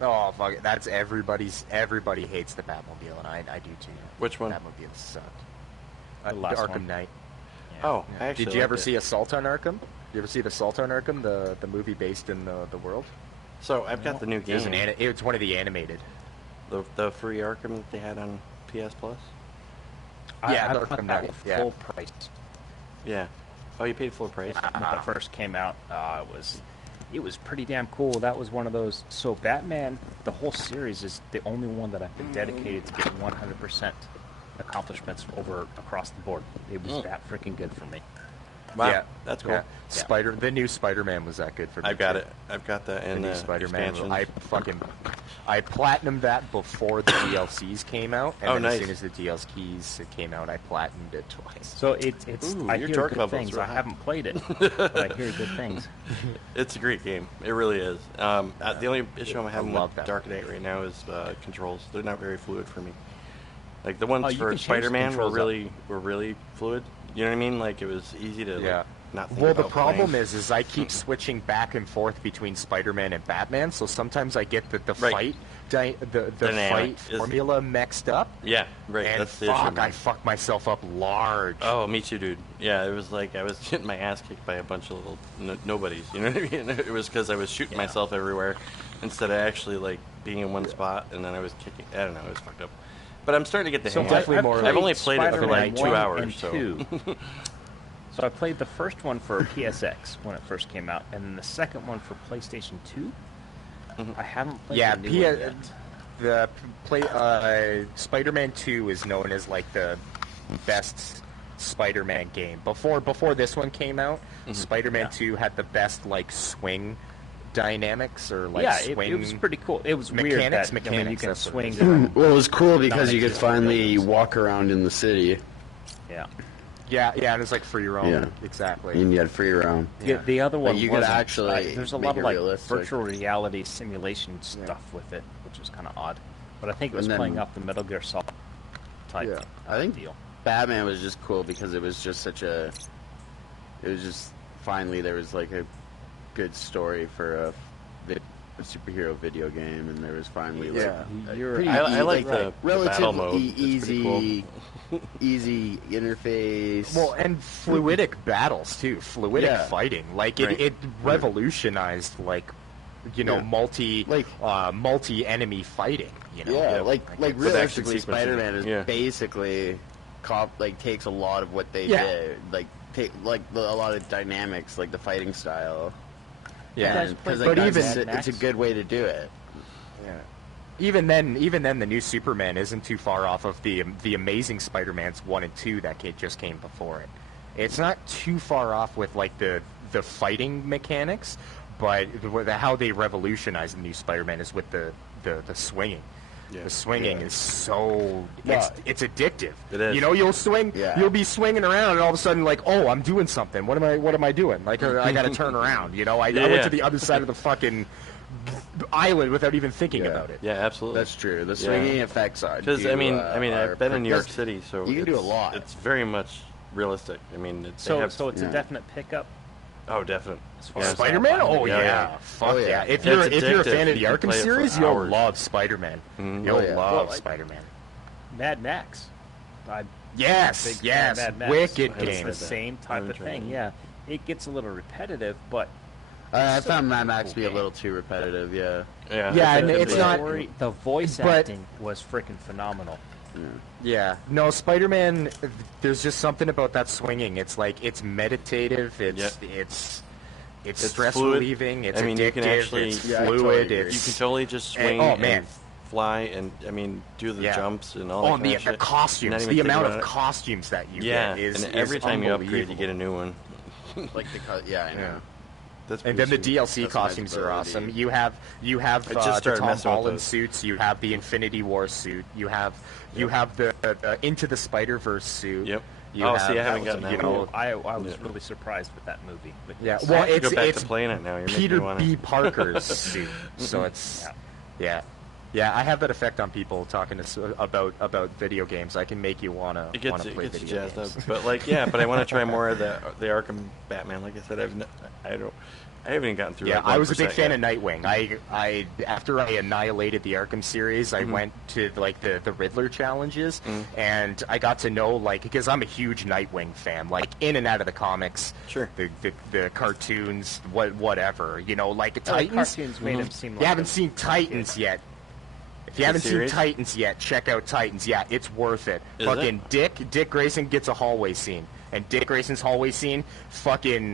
Oh fuck! That's everybody hates the Batmobile, and I do too. Which one? Batmobile sucked. The last Arkham one. Knight. Yeah. Oh, I actually did you ever liked see Assault on Arkham? Did you ever see the Assault on Arkham, the movie based in the world? So I've got the new game. It's one of the animated. The free Arkham that they had on PS Plus. Yeah, I Arkham that Knight. full price. Yeah. Oh, you paid full price? When it first came out, it was pretty damn cool. That was one of those. So Batman, the whole series is the only one that I've been dedicated to getting 100% accomplishments across the board. It was that freaking good for me. Wow, yeah, that's cool. Yeah. The new Spider-Man was that good for me. I've got it. I've got that in the new Spider-Man. I platinumed that before the DLCs came out, and then nice. As soon as the DLCs came out, I platinumed it twice. So it's I hear good things. I haven't played it, but I hear good things. It's a great game. It really is. The only issue I'm having with that. Dark Knight right now is controls. They're not very fluid for me. Like the ones you for can change the Spider-Man were controls really fluid. You know what I mean? Like it was easy to not think Well, about the problem playing. is I keep switching back and forth between Spider-Man and Batman, so sometimes I get the Right. the Dynamic fight is- formula mixed up. Yeah, right. And That's the issue. fuck, I fucked myself up large. Oh, me too, dude. Yeah, it was like I was getting my ass kicked by a bunch of little nobodies. You know what I mean? It was because I was shooting myself everywhere instead of actually like being in one spot, and then I was kicking. I don't know. It was fucked up. But I'm starting to get the hang of it. I've only played it for like 2 hours. So I played the first one for PSX when it first came out, and then the second one for PlayStation 2. I haven't played the new one yet. Spider-Man 2 is known as like the best Spider-Man game. Before this one came out, Spider-Man 2 had the best like swing dynamics or like swing. It was pretty cool. It was weird that you can swing. Well, it was cool because you could finally walk around in the city. Yeah, and it's like free roam. Yeah. Exactly. And you had free roam. The other one you could wasn't. actually there's a make lot it of like realistic. virtual reality simulation stuff with it, which was kind of odd. But I think it was playing up the Metal Gear Solid type I think deal. Batman was just cool because it was just it was just finally there was like a good story for a superhero video game, and there was finally I like the battle mode. Relatively easy, easy interface. Well, and fluidic battles too. Fluidic fighting, like it revolutionized like multi enemy fighting. You know, like realistically, Spider-Man is basically takes a lot of what they did, a lot of dynamics, like the fighting style. Yeah, because it's a good way to do it. Yeah. Even then, the new Superman isn't too far off of the Amazing Spider-Mans 1 and 2 that just came before it. It's not too far off with like the fighting mechanics, but how they revolutionized the new Spider-Man is with the swinging. Yeah. The swinging is so it's addictive. It is. You'll swing, you'll be swinging around, and all of a sudden, like, oh, I'm doing something. What am I doing? Like, I got to turn around. I went to the other side of the fucking island without even thinking about it. Yeah, absolutely. That's true. The swinging effects are. Because I mean, I've been in New York City, so you can do a lot. It's very much realistic. I mean, so it's a definite pickup. Oh, definitely. Spider-Man? Oh, yeah. Fuck yeah. If you're a fan of the Arkham series, you'll love Spider-Man. You'll love Spider-Man. Mad Max. Yes. Mad Max. Wicked It's game. the same type of thing, yeah. It gets a little repetitive, but... I found Mad Max to be a little too repetitive, Yeah, and it's not... The voice acting was freaking phenomenal. Yeah. No, Spider-Man, there's just something about that swinging. It's like, it's meditative, it's stress relieving, it's addictive, you can actually, it's fluid, you can totally just swing and fly and, do the jumps and all that kind of shit. The costumes, the amount of costumes that you get is and every time you upgrade, you get a new one. I know. And then the DLC costumes are awesome. You have the Tom Holland suits. You have the Infinity War suit. You have the Into the Spider-Verse suit. Yep. I haven't gotten that one. I was really surprised with that movie. But well, it's go back to playing it now. Peter B. Parker's suit. So it's I have that effect on people talking about video games. I can make you want to play video games. But but I want to try more of the Arkham Batman. Like I said, I haven't even gotten through. Yeah, like I was a big fan yet. of Nightwing. I after I annihilated the Arkham series, I went to like the Riddler challenges, and I got to know because I'm a huge Nightwing fan, like in and out of the comics, Sure. the cartoons, whatever, like The Titans. cartoons made him seem like You haven't seen Titans yet. If you haven't seen series? Titans yet, check out Titans. Yeah, it's worth it. Is Fucking it? Dick Grayson gets a hallway scene. And Dick Grayson's hallway scene,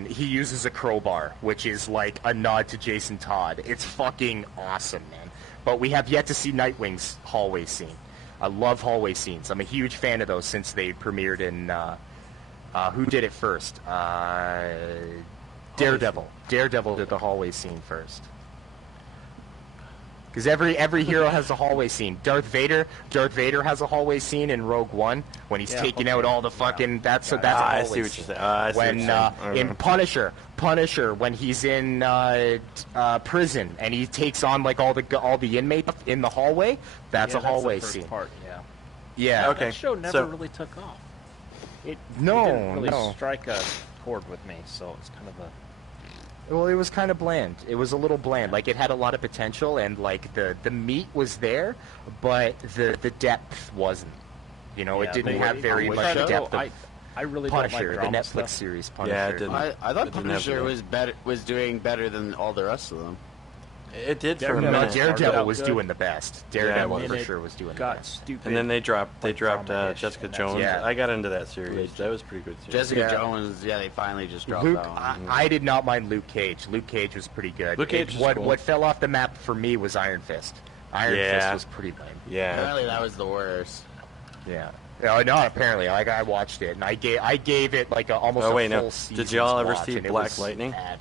he uses a crowbar, which is like a nod to Jason Todd. It's fucking awesome, man. But we have yet to see Nightwing's hallway scene. I love hallway scenes. I'm a huge fan of those since they premiered in, who did it first? Daredevil. Daredevil did the hallway scene first. Because every hero has a hallway scene. Darth Vader has a hallway scene in Rogue One when he's taking out all the fucking. That's a hallway I see what scene. you're saying. I see When what you're saying. in Punisher when he's in prison and he takes on like all the inmates in the hallway. That's a hallway the first scene. part, Yeah. Okay. That show never really took off. It didn't really strike a chord with me, so it's kind of a. Well, it was kind of bland. It was a little bland. Like, it had a lot of potential, and, like, the meat was there, but the depth wasn't. It didn't have very much depth. I really Punisher, don't like the Netflix stuff. series Punisher. Yeah, it didn't. I thought It didn't Punisher have was doing better than all the rest of them. It did for a Daredevil. minute. Daredevil was Good. doing the best. Daredevil for sure was doing the Got best. stupid. And then they dropped drama-ish, Jessica and that's Jones. Yeah. I got into that series. That was a pretty good. Series. Jessica Yeah. Jones, they finally just dropped Luke, that one. I did not mind Luke Cage. Luke Cage was pretty good. Luke Cage was cool. What fell off the map for me was Iron Fist. Iron Fist was pretty lame. Yeah. Apparently that was the worst. Yeah. No, apparently. I watched it, and I gave it like almost Oh wait, a full no. season's Did y'all ever watch, see and it Black was Lightning? bad.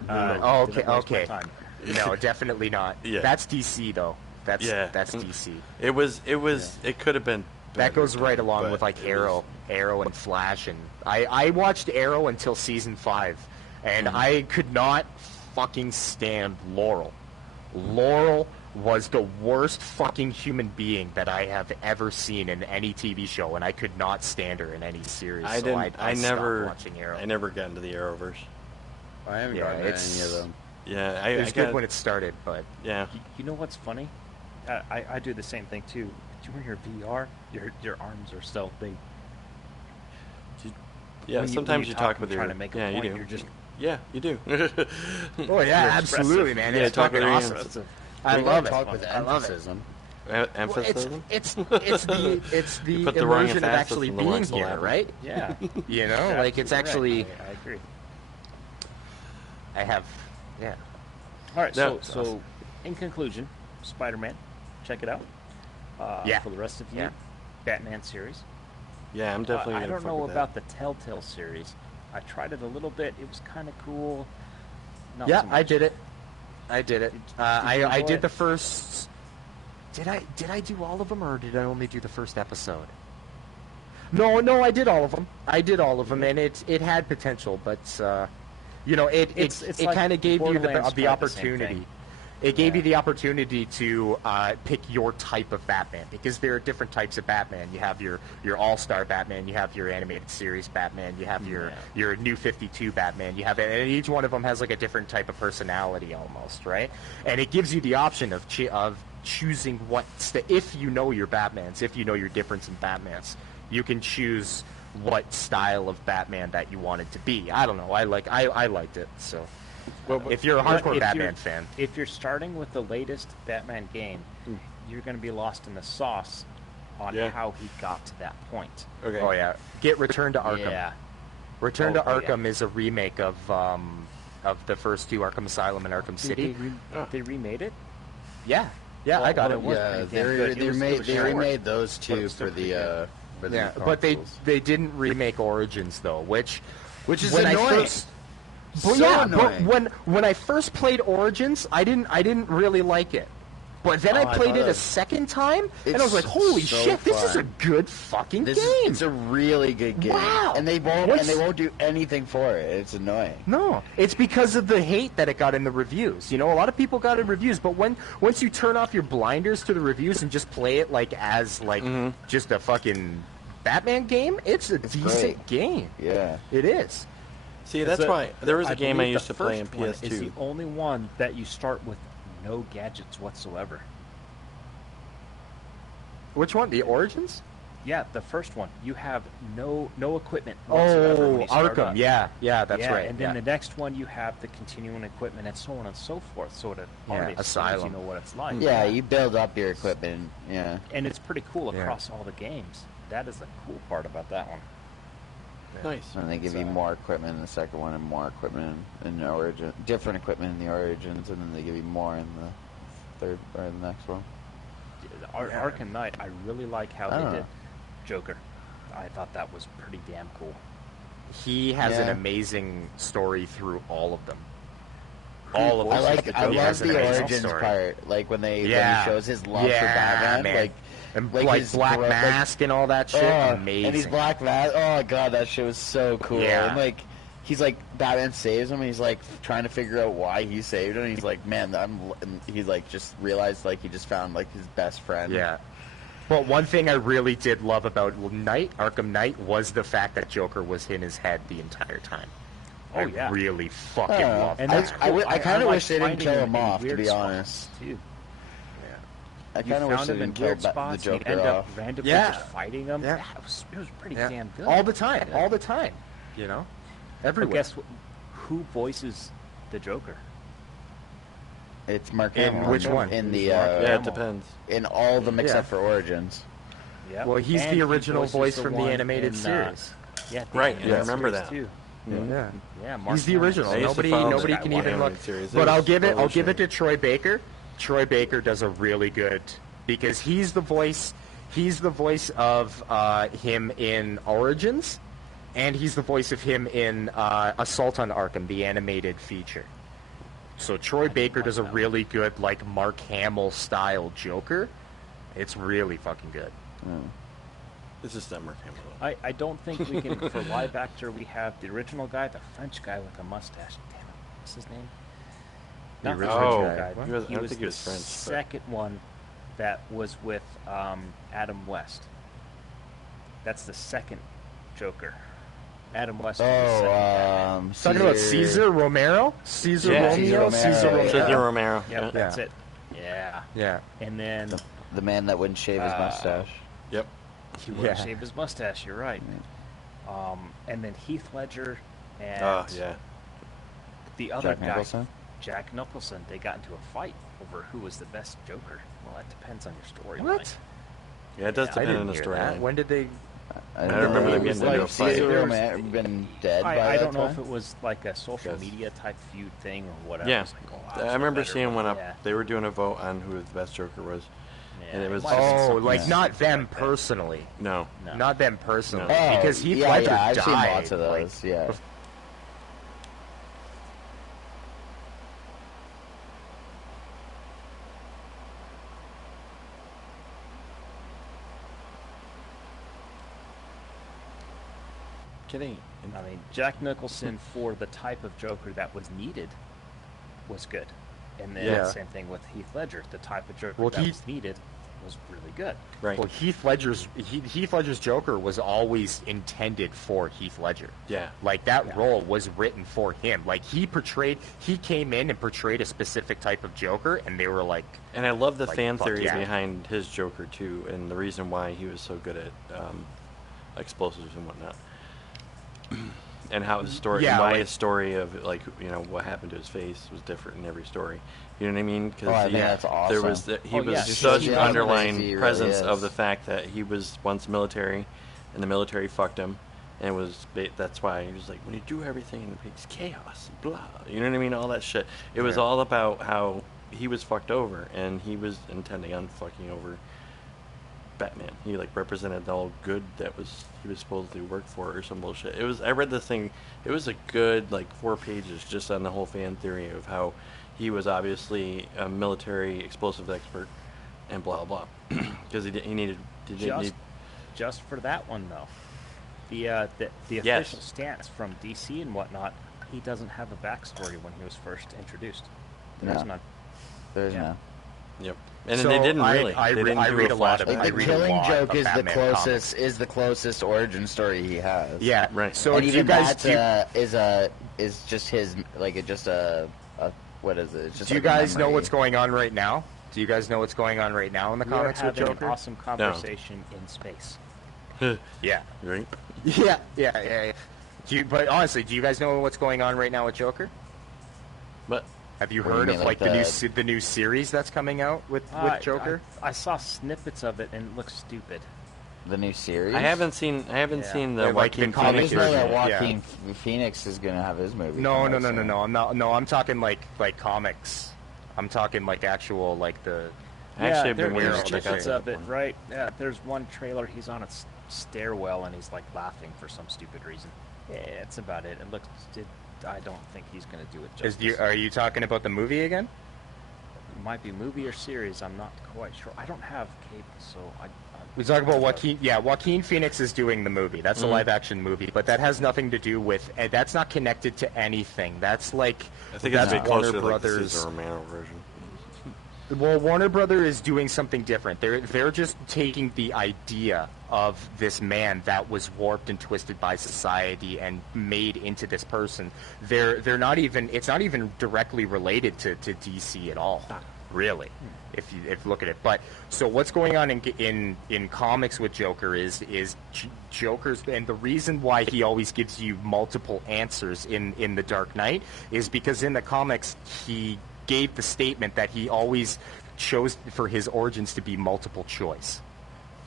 Didn't waste my Okay. time. No, definitely not. Yeah. That's DC though. That's Mm. DC. It could have been. That goes right along but with like it was- Arrow and Flash, and I watched Arrow until season 5, and I could not fucking stand Laurel. Laurel was the worst fucking human being that I have ever seen in any TV show, and I could not stand her in any series. I so didn't. I stopped never. watching Arrow. I never got into the Arrowverse. I haven't Yeah, gotten to it's- any of them. Yeah, It was I good got, when it started, but Yeah. You know what's funny? I do the same thing too. Do you wear your VR? Your arms are so big. Yeah. When Sometimes you you talk and with trying your. to make a Yeah, point, you do. You're just Yeah, you do. oh yeah, expressive. absolutely, man. Yeah, It's talk fucking with your awesome. hands. I love it. Talk with I love it. emphasis. Well, Emphasis. it's the You put the wrong immersion of emphasis actually in the wrong being here, syllable. right? yeah. You know, You're like it's absolutely actually. right. I agree. I have, yeah. All right. No, So in conclusion, Spider-Man, check it out. Yeah. For the rest of you, Yeah. Batman series. Yeah, I'm definitely. I gonna don't fuck know with about the Telltale series. I tried it a little bit. It was kind of cool. Not Yeah, so I much. did it. I did it. Did you I enjoy did it? the first. Did I do all of them, or did I only do the first episode? No, I did all of them. I did all of them, and it had potential, but It's it like kind of gave you Borderlands the tried the same opportunity. thing. It gave Yeah. you the opportunity to pick your type of Batman, because there are different types of Batman. You have your all-star Batman, you have your animated series Batman, you have your New 52 Batman. You have, and each one of them has like a different type of personality almost, right? And it gives you the option of choosing if you know your Batmans, if you know your difference in Batmans, you can choose what style of Batman that you want it to be. I don't know. I liked it. So, if you're a hardcore Batman fan, if you're starting with the latest Batman game, you're going to be lost in the sauce on Yeah. how he got to that point. Okay. oh yeah, get Return to Arkham. Yeah. Return to Oh, yeah. Arkham is a remake of the first two, Arkham Asylum and Arkham City. They remade it? Yeah, I Well, got it it. was Yeah, pretty damn good. they short. remade those But two it's still for pretty the for the Yeah, but consoles. they didn't remake Origins though, which Which is when annoying. I first, So but annoying. when I first played Origins, I didn't really like it. But then Oh, I I played thought it it a was- second time, and I was like, It's "Holy so shit! This is a fun. good fucking This game." it's a really good game. Wow. And they won't do anything for it. It's annoying. No, it's because of the hate that it got in the reviews. You know, a lot of people got in reviews, but once you turn off your blinders to the reviews and just play it as just a fucking Batman game, it's a decent great. game. Yeah. It is. See, that's why there was a game I used to play in PS2. It's the only one that you start with no gadgets whatsoever. Which one? The Origins? Yeah, the first one. You have no equipment whatsoever when you start Arkham. up. Yeah, that's right. And then the next one, you have the continuing equipment and so on and so forth. So that already Asylum. you know what it's like. Yeah, you build up your equipment. Yeah, and it's pretty cool across all the games. That is the cool part about that one. Nice. And they give you more equipment in the second one and more equipment in the Origin, different equipment in the Origins, and then they give you more in the third or the next one. Arkham Knight, I really like how they did Joker. I thought that was pretty damn cool. He has an amazing story through all of them. All of them. I love the Origins part, like when he shows his love for Batman, man. Like Black Mask and all that shit. Amazing. And he's Black Mask. Oh god, that shit was so cool. Yeah. And like, he's like, Batman saves him, and he's like trying to figure out why he saved him. And he's like, man, and he's like just realized like he just found like his best friend. Yeah. But one thing I really did love about Arkham Knight, was the fact that Joker was in his head the entire time. I really fucking love and that. I kind of wish they didn't kill him off, to be honest. Too. I kind of wish they didn't kill the Joker off. Randomly just fighting him. Yeah. It was pretty damn good. All the time. You know? Everywhere. But guess what? Who voices the Joker? It's Mark Hamill. In which one? In the it depends. In all of them except for Origins. Yeah. Well, he's the original voice from the animated series. Yeah, right. I remember that. Too. Yeah. Mark He's the original. Nobody can even look. But I'll give it to Troy Baker. Troy Baker does a really good, because he's the voice of him in Origins, and he's the voice of him in Assault on Arkham, the animated feature. So Troy Baker does a really good, like, Mark Hamill style Joker. It's really fucking good. This is not Mark Hamill. I don't think we can, for live actor, we have the original guy, the French guy with a mustache. Damn it, what's his name? Not the original guy. He was the second one that was with Adam West. That's the second Joker. Adam West. Talking about Cesar Romero? Cesar Romero? Cesar Romero. Yep, that's it. Yeah. And then the man that wouldn't shave his mustache. Yep. He wouldn't shave his mustache. You're right. And then Heath Ledger and the other guy, Jack Nicholson. They got into a fight over who was the best Joker. Well, that depends on your story. What? Yeah, it does depend on the story. When did they? I don't remember them getting into a fight. Been dead by I don't that know time? if it was like a social media type feud thing or whatever. Yeah, I remember seeing one up. They were doing a vote on who the best Joker was, and it was not them personally. No, not them personally, Oh, because Heath Ledger I've died. seen lots of those. Yeah. kidding. I mean, Jack Nicholson for the type of Joker that was needed was good, and then same thing with Heath Ledger. The type of Joker that was needed was really good. Right. Well, Heath Ledger's Joker was always intended for Heath Ledger. Yeah. Like that role was written for him. Like he came in and portrayed a specific type of Joker, and they were like. And I love the fan theory behind his Joker too, and the reason why he was so good at explosives and whatnot. And how his story, his story of like what happened to his face was different in every story. You know what I mean? Because that's awesome. There was he was such an underlying presence of the fact that he was once military, and the military fucked him, and that's why he was like, when you do everything, it's chaos, blah. You know what I mean? All that shit. It was all about how he was fucked over, and he was intending on fucking over Batman. He like represented all good that he was supposed to work for or some bullshit. I read this thing. It was a good like 4 pages just on the whole fan theory of how he was obviously a military explosive expert and blah blah because he needed just for that one though. The official stance from DC and whatnot. He doesn't have a backstory when he was first introduced. There's none. There's none. Yep. And So they didn't really. I They didn't do read a lot of flashback. Like, I the read a Killing lot Joke of is the Batman closest comics. origin story he has. Yeah, Right. So And do even you guys is just his just a what is it? It's just do you like a guys know memory. what's going on right now? Do you guys know what's going on right now in the We are comics with having an Joker? awesome conversation in space. Yeah. Right? Yeah. But honestly, do you guys know what's going on right now with Joker? But Have you What do you heard mean, of like the new series that's coming out with Joker? I saw snippets of it and it looks stupid. The new series? I haven't seen the Yeah, like Joaquin the I comic Phoenix just know version. that Yeah. Joaquin Phoenix is gonna have his movie. No. come out soon. I'm not. No, I'm talking like comics. I'm talking like actual like the. Actually, I've there, been meaning there's to check out snippets that of it, one. right? Yeah, there's one trailer. He's on a stairwell and he's like laughing for some stupid reason. Yeah, that's about it. I don't think he's going to do it justice. Are you talking about the movie again? It might be movie or series. I'm not quite sure. I don't have cable, so We talk about Joaquin. Yeah, Joaquin Phoenix is doing the movie. That's a live action movie, but that has nothing to do with. That's not connected to anything. That's like I think that's it's a bit Warner closer to like the Brothers. Cesar Romano version. Well, Warner Brother is doing something different. They're just taking the idea of this man that was warped and twisted by society and made into this person. They're not even. It's not even directly related to DC at all, really. If you look at it, but so what's going on in comics with Joker is Joker's, and the reason why he always gives you multiple answers in the Dark Knight is because in the comics he gave the statement that he always chose for his origins to be multiple choice.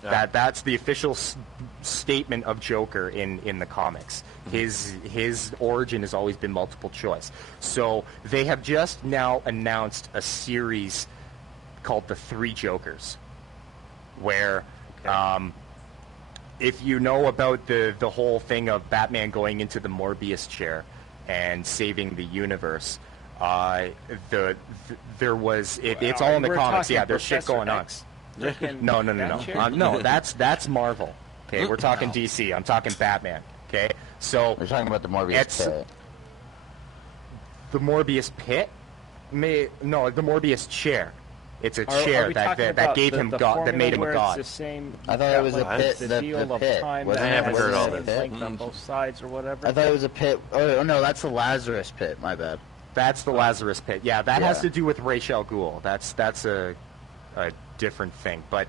Yeah. That's the official statement of Joker in the comics. His origin has always been multiple choice. So they have just now announced a series called The Three Jokers, where if you know about the whole thing of Batman going into the Morbius chair and saving the universe, there was it's all in the We're comics. talking Yeah, there's shit Professor going on. X freaking No. that chair? No, that's Marvel. Okay, we're talking DC. I'm talking Batman. Okay, so We're talking about the Morbius It's- pit. the Morbius pit, the Morbius chair. It's a Are chair we that talking that about gave him the God, that made him formula a where god. It's the same, I thought you've it was got, a like, pit, The the deal of pit. time Wasn't that I haven't has heard the all same this. length on both sides or whatever. I thought it was a pit. Oh no, that's the Lazarus pit. My bad. That's the Lazarus Pit. Yeah, that has Yeah. to do with Ra's al Ghul. That's a different thing. But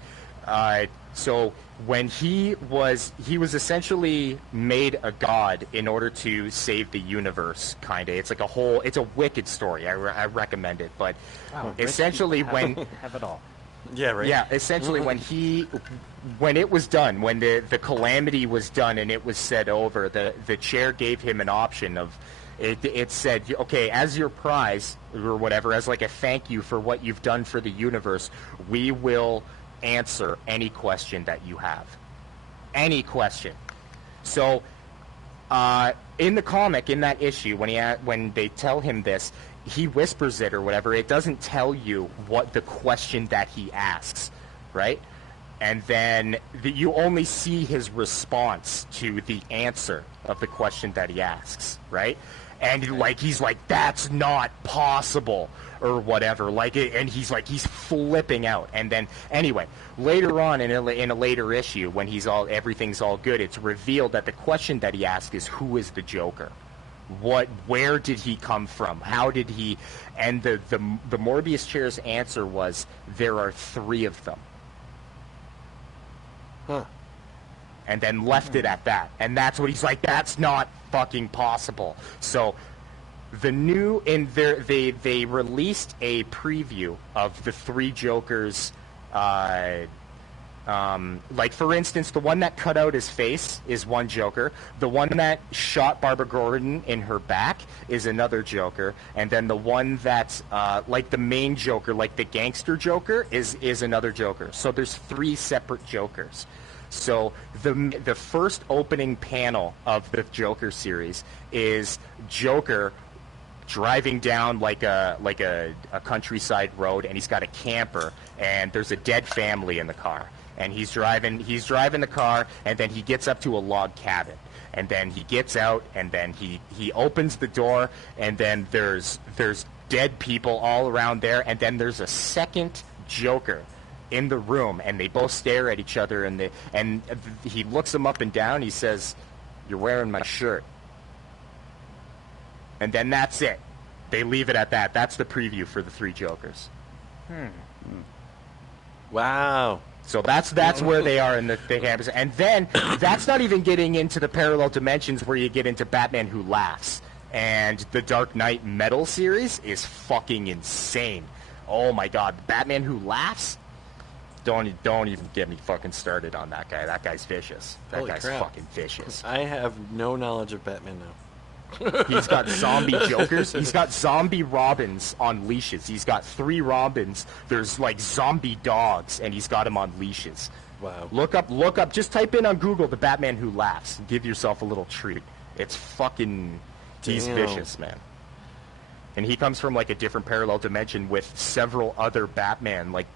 so when he was essentially made a god in order to save the universe. Kinda, it's like it's a wicked story. I recommend it. But essentially when have it all. Yeah, right. yeah, essentially when it was done, when the calamity was done and it was said over, the chair gave him an option of. It said, okay, as your prize or whatever, as like a thank you for what you've done for the universe, we will answer any question that you have. Any question. So, in the comic, in that issue, when they tell him this, he whispers it or whatever. It doesn't tell you what the question that he asks, right? And then you only see his response to the answer of the question that he asks, right? And he's like, that's not possible, or whatever. And he's flipping out. And then anyway, later on in a later issue, when everything's all good, it's revealed that the question that he asked is, who is the Joker? Where did he come from? How did he? And the Morbius chair's answer was, there are 3 of them. Huh. And then left it at that. And that's what he's like, that's not fucking possible. So they released a preview of the 3 Jokers. For instance, the one that cut out his face is one Joker. The one that shot Barbara Gordon in her back is another Joker. And then the one that's the main Joker, like the gangster Joker, is another Joker. So there's 3 separate Jokers. So the first opening panel of the Joker series is Joker driving down like a countryside road, and he's got a camper, and there's a dead family in the car, and he's driving the car, and then he gets up to a log cabin, and then he gets out, and then he opens the door, and then there's dead people all around there, and then there's a second Joker in the room, and they both stare at each other, and he looks him up and down. He says, "You're wearing my shirt." And then that's it. They leave it at that. That's the preview for the 3 Jokers. Wow. So that's where they are in the campus. And then that's not even getting into the parallel dimensions where you get into Batman Who Laughs. And the Dark Knight Metal series is fucking insane. Oh my god, Batman Who Laughs? Don't even get me fucking started on that guy. That guy's vicious. That Holy guy's crap. fucking vicious. I have no knowledge of Batman now. He's got zombie Jokers. He's got zombie Robins on leashes. He's got 3 Robins. There's like zombie dogs, and he's got them on leashes. Wow. Look up. Just type in on Google the Batman Who Laughs. And give yourself a little treat. It's fucking. He's vicious, man. And he comes from like a different parallel dimension with several other Batman, like